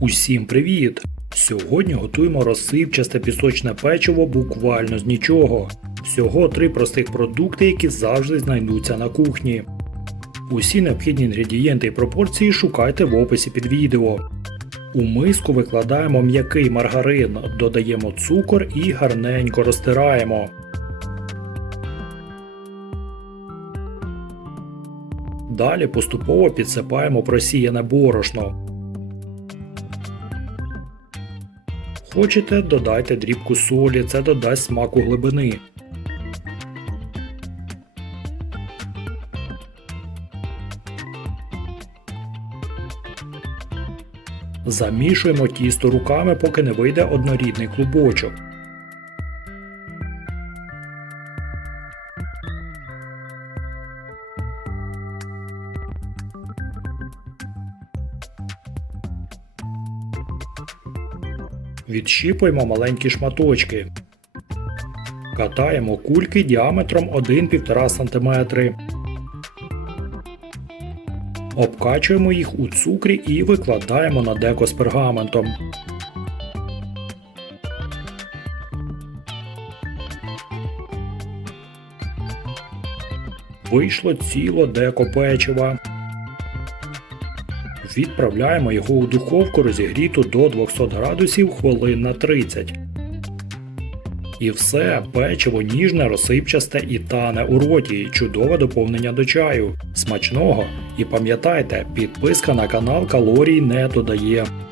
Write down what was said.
Усім привіт! Сьогодні готуємо розсипчасте пісочне печиво буквально з нічого. Всього три простих продукти, які завжди знайдуться на кухні. Усі необхідні інгредієнти і пропорції шукайте в описі під відео. У миску викладаємо м'який маргарин, додаємо цукор і гарненько розтираємо. Далі поступово підсипаємо просіяне борошно. Хочете, додайте дрібку солі, це додасть смаку глибини. Замішуємо тісто руками, поки не вийде однорідний клубочок. Відщіпуємо маленькі шматочки. Катаємо кульки діаметром 1-1,5 см. Обкачуємо їх у цукрі і викладаємо на деко з пергаментом. Вийшло ціло деко печива. Відправляємо його у духовку розігріту до 200 градусів хвилин на 30. І все, печиво ніжне, розсипчасте і тане у роті. Чудове доповнення до чаю. Смачного! І пам'ятайте, підписка на канал калорій не додає.